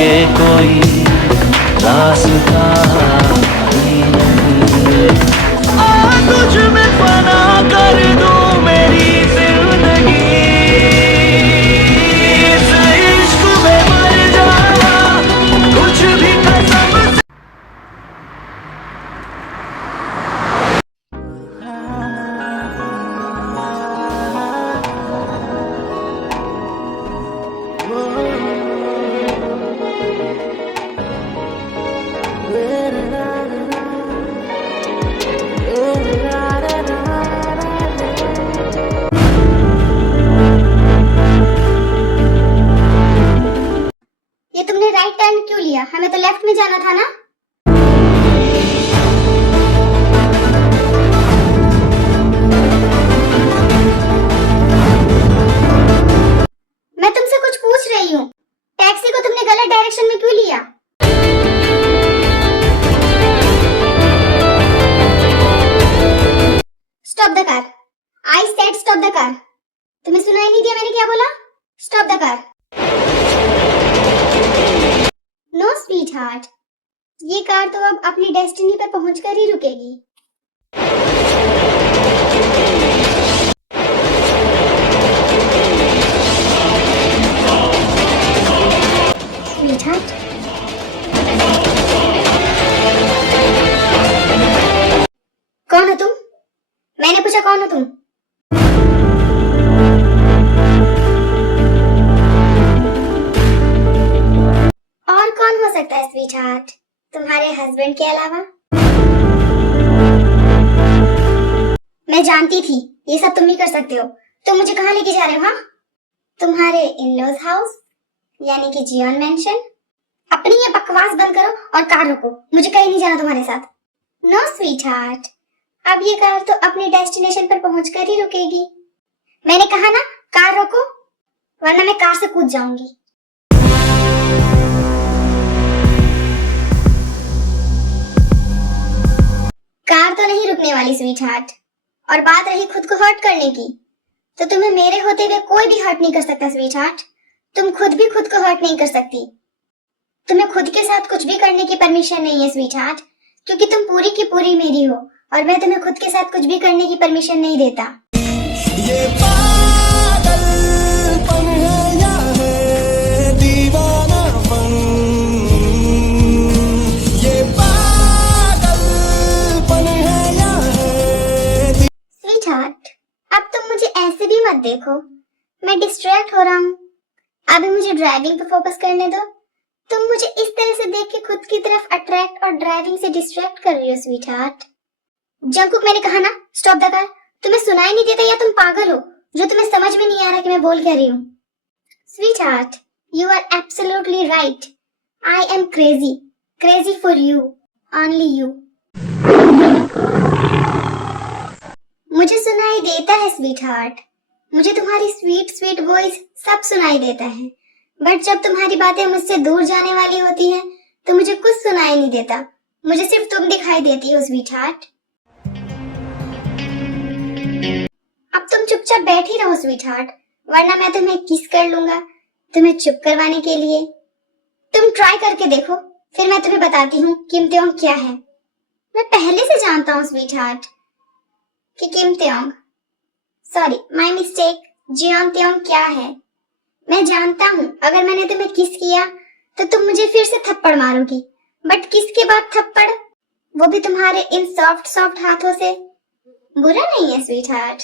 के कोई रास्ता नहीं है। तुझ में फना कर दूं मेरी जिंदगी, इस इश्क में मर जाना कुछ भी कसम से। ये तुमने राइट टर्न क्यों लिया? हमें तो लेफ्ट में जाना था ना। मैं तुमसे कुछ पूछ रही हूँ, टैक्सी को तुमने गलत डायरेक्शन में क्यों लिया? Stop the car. I said stop the car. तुम्हें सुनाई नहीं दिया मैंने क्या बोला? Stop the car. No sweet heart, ये कार तो अब अपनी डेस्टिनी पर पहुंचकर ही रुकेगी। स्वीट हार्ट, कौन हो तुम? मैंने पूछा कौन हो तुम? और कौन हो सकता है स्वीट हार्ट तुम्हारे हस्बैंड के अलावा? मैं जानती थी ये सब तुम ही कर सकते हो। तुम मुझे कहाँ लेके जा रहे हो? हाँ, तुम्हारे इन-लॉज हाउस यानी कि जियोन मेंशन। अपनी ये बकवास बंद करो और कार रोको, मुझे कहीं नहीं जाना तुम्हारे साथ। नो स्वीट हार्ट, अब ये कार तो अपनी डेस्टिनेशन पर पहुंचकर ही रुकेगी। मैंने कहा ना कार रोको, वरना मैं कार से कूद जाऊंगी। कार तो नहीं रुकने वाली स्वीट हार्ट। और बात रही खुद को हर्ट करने की, तो तुम्हें मेरे होते हुए कोई भी हर्ट नहीं कर सकता स्वीट हार्ट। तुम खुद भी खुद को हर्ट नहीं कर सकती। तुम्हें खुद के साथ कुछ भी करने की परमिशन नहीं है स्वीट हार्ट, क्योंकि तुम पूरी की पूरी मेरी हो और मैं तुम्हें खुद के साथ कुछ भी करने की परमिशन नहीं देता। ये पागलपन है या है दीवानापन, ये पागलपन है या है। स्वीट हार्ट, अब तुम मुझे ऐसे भी मत देखो, मैं डिस्ट्रैक्ट हो रहा हूँ। अभी मुझे ड्राइविंग पे फोकस करने दो। तुम मुझे इस तरह से देख के खुद की तरफ अट्रैक्ट और ड्राइविंग से डिस्ट्रैक्ट कर रही हो स्वीट हार्ट। जंकुक, मैंने कहा ना स्टॉप द कार। तुम्हें सुनाई नहीं देता या तुम पागल हो जो तुम्हें समझ में नहीं आ रहा कि मैं बोल क्या रही हूँ? Sweet heart, you are absolutely right. I am crazy, crazy for you, only you. मुझे सुनाई देता है स्वीट हार्ट, मुझे तुम्हारी स्वीट स्वीट वॉइस सब सुनाई देता है, बट जब तुम्हारी बातें मुझसे दूर जाने वाली होती हैं तो मुझे कुछ सुनाई नहीं देता। मुझे सिर्फ तुम दिखाई देती हो स्वीट हार्ट। अब तुम चुपचाप बैठी रहो स्वीट हार्ट, वरना मैं तुम्हें किस कर लूंगा तुम्हें चुप करवाने के लिए। तुम ट्राई करके देखो, फिर मैं तुम्हें बताती हूँ किम त्योंग क्या है। मैं पहले से जानता हूँ स्वीट हार्ट कि किम त्योंग, सॉरी माय मिस्टेक, जियोन त्योंग क्या है। मैं जानता हूँ अगर मैंने तुम्हें किस किया तो तुम मुझे फिर से थप्पड़ मारोगी, बट किसके बाद थप्पड़, वो भी तुम्हारे इन सॉफ्ट सॉफ्ट हाथों से। बुरा नहीं है स्वीट हार्ट।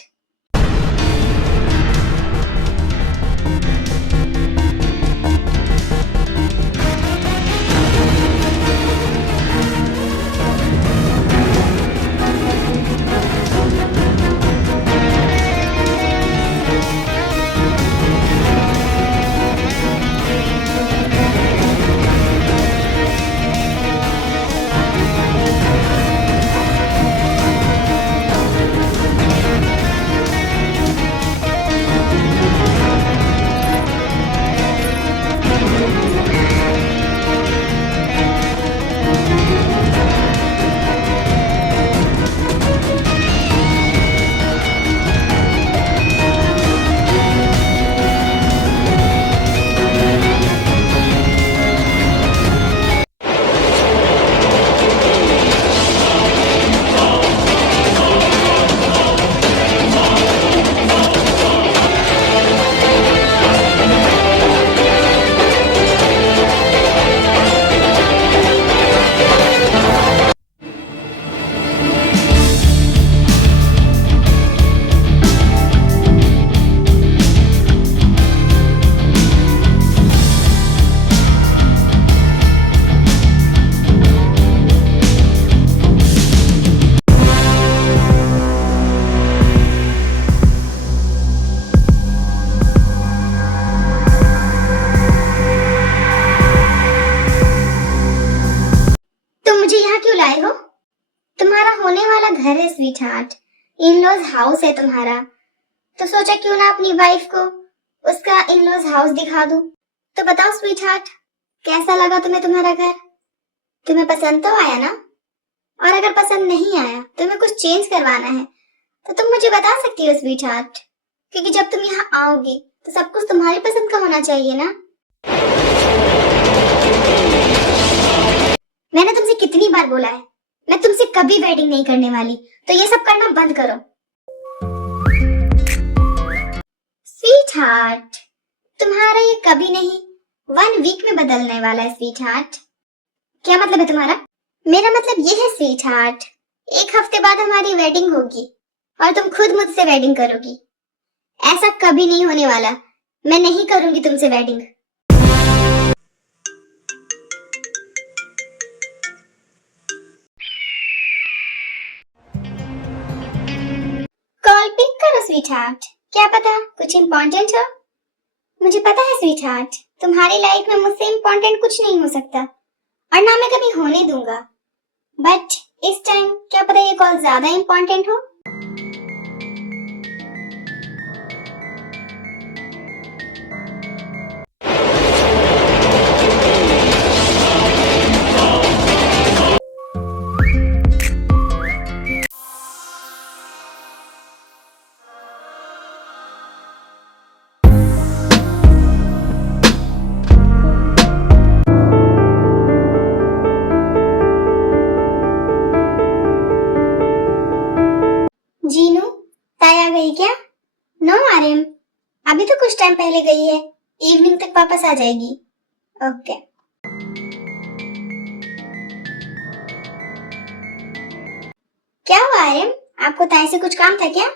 वाला घर है sweet heart, in laws house है तुम्हारा, तो सोचा क्यों ना अपनी वाइफ को उसका इन लॉज हाउस दिखा दूं। तो बताओ स्वीट हार्ट, कैसा लगा तुम्हें तुम्हारा घर? तुम्हें पसंद तो आया ना? और अगर पसंद नहीं आया, तुम्हें कुछ चेंज करवाना है, तो तुम मुझे बता सकती हो स्वीट हार्ट, क्योंकि जब तुम यहाँ आओगी तो सब कुछ तुम्हारी पसंद का होना चाहिए ना। मैंने तुमसे कितनी बार बोला है, मैं तुमसे कभी वेडिंग नहीं करने वाली, तो ये सब करना बंद करो। स्वीट हार्ट, तुम्हारा ये कभी नहीं 1 वीक में बदलने वाला है स्वीट हार्ट। क्या मतलब है तुम्हारा? मेरा मतलब ये है स्वीट हार्ट, 1 हफ्ते बाद हमारी वेडिंग होगी और तुम खुद मुझसे वेडिंग करोगी। ऐसा कभी नहीं होने वाला, मैं नहीं करूंगी तुमसे वेडिंग। कॉल पिक करो स्वीट हार्ट, क्या पता कुछ इम्पोर्टेंट हो। मुझे पता है स्वीट हार्ट, तुम्हारी लाइफ में मुझसे इम्पोर्टेंट कुछ नहीं हो सकता और ना मैं कभी होने दूंगा, बट इस टाइम क्या पता ये कॉल ज्यादा इम्पोर्टेंट हो। जीनू, ताई आ गई क्या? नो आर्यन, अभी तो कुछ टाइम पहले गई है, इवनिंग तक वापस आ जाएगी। ओके। क्या हुआ आर्यन, आपको ताई से कुछ काम था क्या?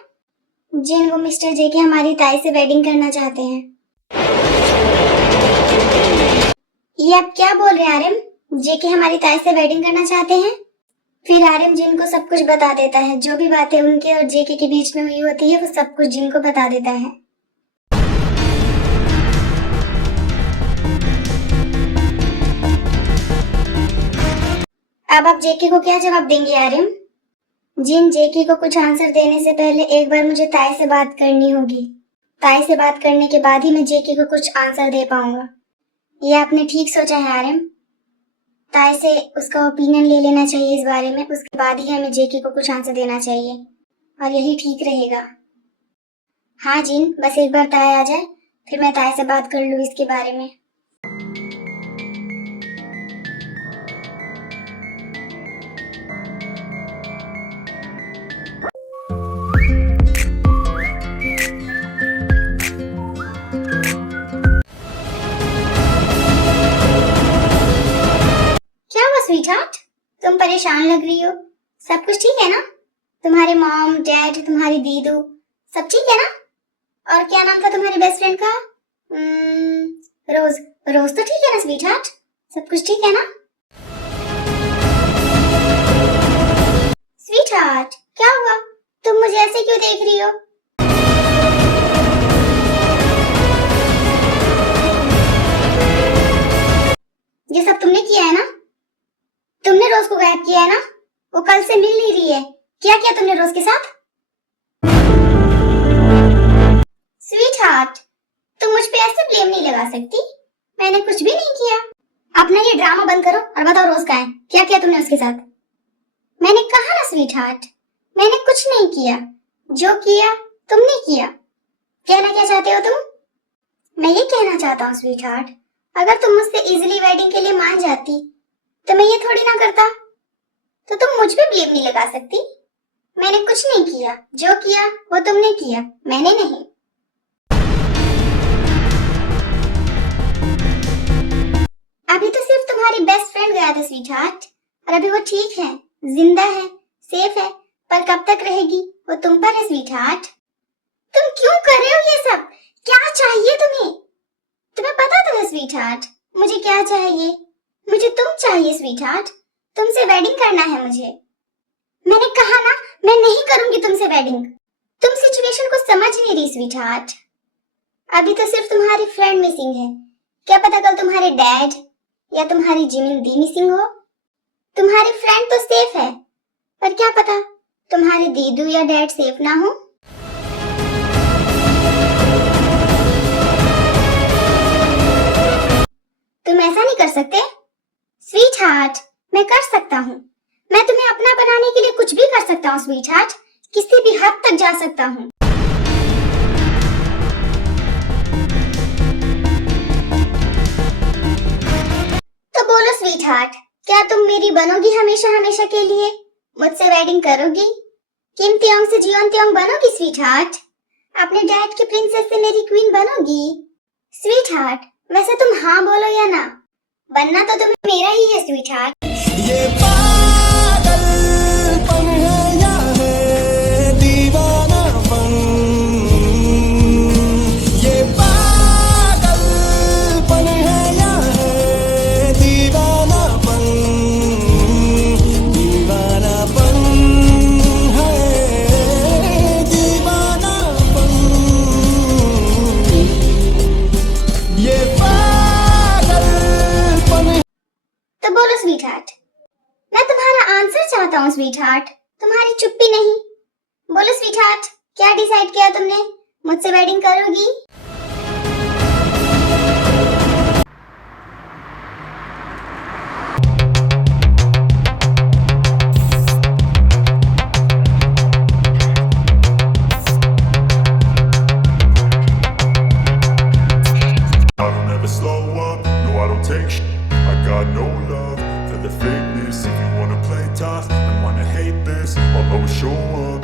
जिन वो मिस्टर जे के हमारी ताई से वेडिंग करना चाहते हैं। ये आप क्या बोल रहे हैं आर्यन? जे के हमारी ताई से वेडिंग करना चाहते हैं? फिर आर्यन जिन को सब कुछ बता देता है, जो भी बातें उनके और जेके के बीच में हुई होती है वो सब कुछ जिन को बता देता है। अब आप जेके को क्या जवाब देंगे आर्यन? जिन जेके को कुछ आंसर देने से पहले एक बार मुझे ताई से बात करनी होगी। ताई से बात करने के बाद ही मैं जेके को कुछ आंसर दे पाऊंगा। ये आपने ठीक सोचा है आर्यन, ताई से उसका ओपिनियन ले लेना चाहिए इस बारे में, उसके बाद ही हमें जेके को कुछ आंसर देना चाहिए और यही ठीक रहेगा। हाँ जिन, बस एक बार ताई आ जाए फिर मैं ताई से बात कर लूँ इसके बारे में। क्या हुआ स्वीटहार्ट, तुम परेशान लग रही हो? सब कुछ ठीक है ना? तुम्हारे मॉम डैड तुम्हारी दीदू सब ठीक है ना? और क्या नाम था तुम्हारी बेस्ट फ्रेंड का? रोज। रोज तो ठीक है ना स्वीटहार्ट? सब कुछ ठीक है ना? स्वीटहार्ट क्या हुआ, तुम मुझे ऐसे क्यों देख रही हो? ये सब तुमने किया है ना? तुमने रोज को गायब किया है ना? वो कल से मिल नहीं रही है, क्या किया तुमने रोज के साथ? स्वीटहार्ट, तुम मुझ पे ऐसे ब्लेम नहीं लगा सकती, मैंने कुछ भी नहीं किया। अपना ये ड्रामा बंद करो और बताओ रोज का है, क्या किया तुमने उसके साथ? मैंने कहा ना स्वीटहार्ट, मैंने कुछ नहीं किया, जो किया तुमने किया। कहना क्या चाहते हो तुम? मैं ये कहना चाहता हूँ स्वीटहार्ट, अगर तुम मुझसे इजीली वेडिंग के लिए मान जाती तो मैं ये थोड़ी ना करता, तो तुम मुझ पे ब्लेम नहीं लगा सकती। मैंने कुछ नहीं किया, जो किया वो तुमने किया, मैंने नहीं। अभी तो सिर्फ तुम्हारी बेस्ट फ्रेंड गया था स्वीटहार्ट, और अभी वो ठीक है, जिंदा है, सेफ है, पर कब तक रहेगी वो तुम पर है स्वीटहार्ट। तुम क्यों कर रहे हो ये सब? क्या चाहिए तुम्हें? तुम्हें पता तो है स्वीटहार्ट मुझे क्या चाहिए? मुझे तुम चाहिए स्वीटहार्ट, तुमसे वेडिंग करना है मुझे। मैंने कहा ना, मैं नहीं करूंगी तुमसे वेडिंग। तुम सिचुएशन को समझ नहीं रही स्वीटहार्ट। अभी तो सिर्फ तुम्हारी फ्रेंड मिसिंग है, क्या पता कल तुम्हारे डैड या तुम्हारी जिमिन दी मिसिंग हो। तुम्हारी फ्रेंड तो सेफ है, पर क्या पता तुम्हारे दीदू या डैड सेफ ना हो? तुम ऐसा नहीं कर सकते? स्वीट हार्ट, मैं कर सकता हूँ। मैं तुम्हें अपना बनाने के लिए कुछ भी कर सकता हूँ स्वीट हार्ट, किसी भी हद तक जा सकता हूँ। तो बोलो स्वीट हार्ट, क्या तुम मेरी बनोगी हमेशा हमेशा के लिए? मुझसे वेडिंग करोगी? किम त्योंग से जियोन त्योंग बनोगी स्वीट हार्ट? अपने डैड की प्रिंसेस से मेरी क्वीन बनोगी? स्वीट हार्ट, वैसे तुम हाँ बोलो या ना? बनना तो तुम्हें मेरा ही है स्वीट हार्ट। ये पागलपन है या है दीवानापन, ये पागलपन है या है दीवानापन, दीवानापन है दीवानापन, ये पागलपन। तो बोलो स्वीट हार्ट, मैं तुम्हारा आंसर चाहता हूँ स्वीट हार्ट, तुम्हारी चुप्पी नहीं। बोलो स्वीट हार्ट, क्या डिसाइड किया तुमने? मुझसे वेडिंग करोगी? I don't ever slow up, no I don't take sh**. I got no love for the fakeness. If you wanna play tough and wanna hate this, I'll always show up.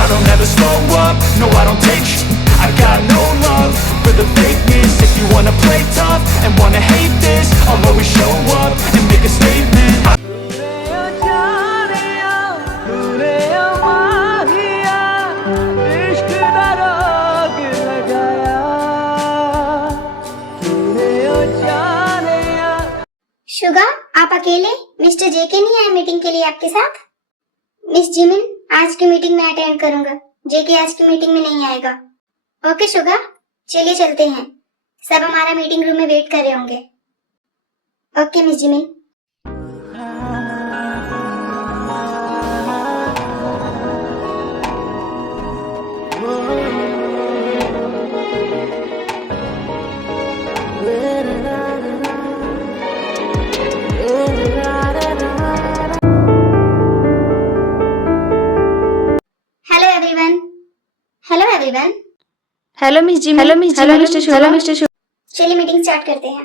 I don't ever slow up, no I don't take sh**. I got no love for the fakeness. If you wanna play tough and wanna hate this, I'll always show up and make a statement. तूने माहिया इश्क का रोग लगाया, तूने जानिया। Suga, आप अकेले? मिस्टर जेके नहीं आए मीटिंग के लिए आपके साथ? मिस जिमिन, आज की मीटिंग मैं अटेंड करूंगा, जेके आज की मीटिंग में नहीं आएगा। ओके शुगा, चलिए चलते हैं, सब हमारा मीटिंग रूम में वेट कर रहे होंगे। Okay miss Jimin. Hello everyone, hello everyone. Hello miss Ji, hello miss, hello mister Shu, hello mister Shu. चलिए मीटिंग स्टार्ट करते हैं।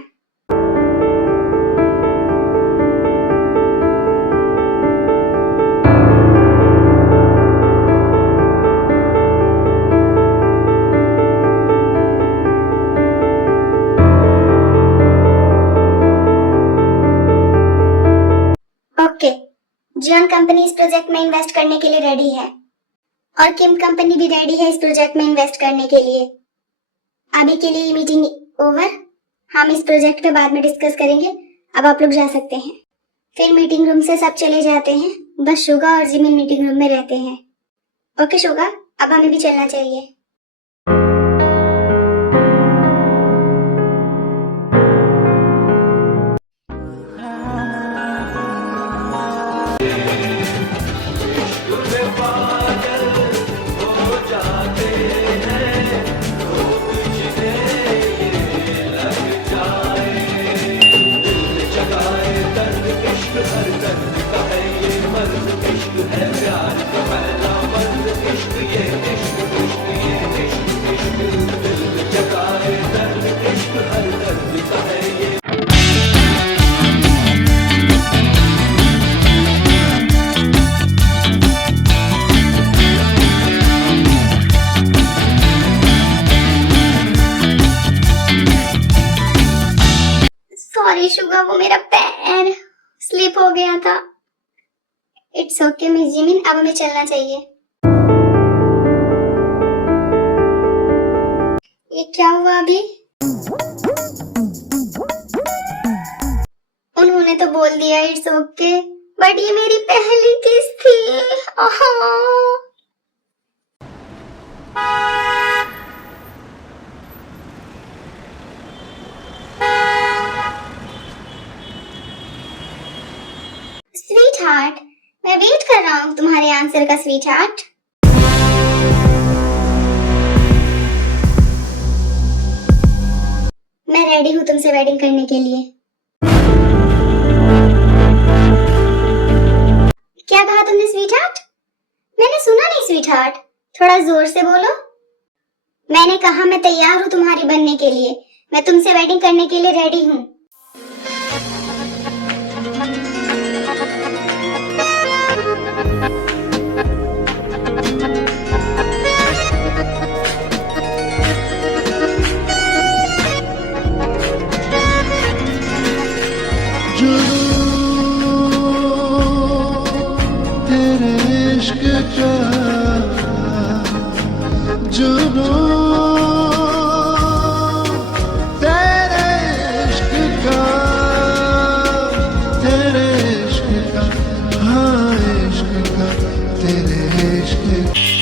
ओके, जियोन कंपनी इस प्रोजेक्ट में इन्वेस्ट करने के लिए रेडी है और किम कंपनी भी रेडी है इस प्रोजेक्ट में इन्वेस्ट करने के लिए। अभी के लिए मीटिंग ओवर, हम इस प्रोजेक्ट पे बाद में डिस्कस करेंगे। अब आप लोग जा सकते हैं। फिर मीटिंग रूम से सब चले जाते हैं, बस शुगा और जिमिन मीटिंग रूम में रहते हैं। ओके शुगा, अब हमें भी चलना चाहिए। सॉरी शुगा, वो मेरा पैर स्लिप हो गया था। इट्स ओके मिस जिमिन, अब हमें चलना चाहिए। ये क्या हुआ अभी? उन्होंने तो बोल दिया इट्स ओके, बट ये मेरी पहली किस थी। ओहो। स्वीट हार्ट, मैं वेट कर रहा हूँ तुम्हारे आंसर का स्वीट हार्ट। मैं रेडी हूँ तुमसे वेडिंग करने के लिए। क्या कहा तुमने स्वीट हार्ट? मैंने सुना नहीं स्वीट हार्ट, थोड़ा जोर से बोलो। मैंने कहा मैं तैयार हूँ तुम्हारी बनने के लिए, मैं तुमसे वेडिंग करने के लिए रेडी हूँ। तेरे इश्क का जुनून, तेरे इश्क का, तेरे इश्क का, हाँ इश्क का, तेरे इश्क का।